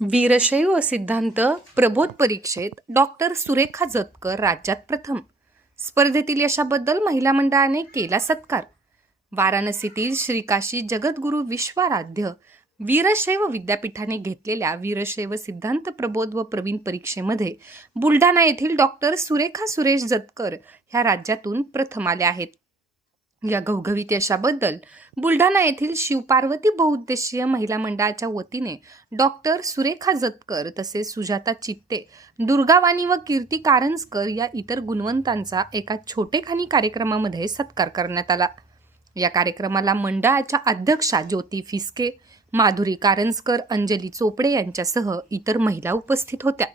वीरशैव सिद्धांत प्रबोध परीक्षेत डॉक्टर सुरेखा जतकर राज्यात प्रथम. स्पर्धेतील यशाबद्दल महिला मंडळाने केला सत्कार. वाराणसीतील श्रीकाशी जगद्गुरू विश्वाराध्य वीरशैव विद्यापीठाने घेतलेल्या वीरशैव सिद्धांत प्रबोध व प्रवीण परीक्षेमध्ये बुलढाणा येथील डॉक्टर सुरेखा सुरेश जतकर ह्या राज्यातून प्रथम आल्या आहेत. या घवघवीत यशाबद्दल बुलढाणा येथील शिवपार्वती बहुउद्देशीय महिला मंडळाच्या वतीने डॉक्टर सुरेखा जतकर तसेच सुजाता चित्ते दुर्गावाणी व कीर्ती कारंजकर या इतर गुणवंतांचा एका छोटेखानी कार्यक्रमामध्ये सत्कार करण्यात आला. या कार्यक्रमाला मंडळाच्या अध्यक्षा ज्योती फिसके माधुरी कारंजकर अंजली चोपडे यांच्यासह इतर महिला उपस्थित होत्या.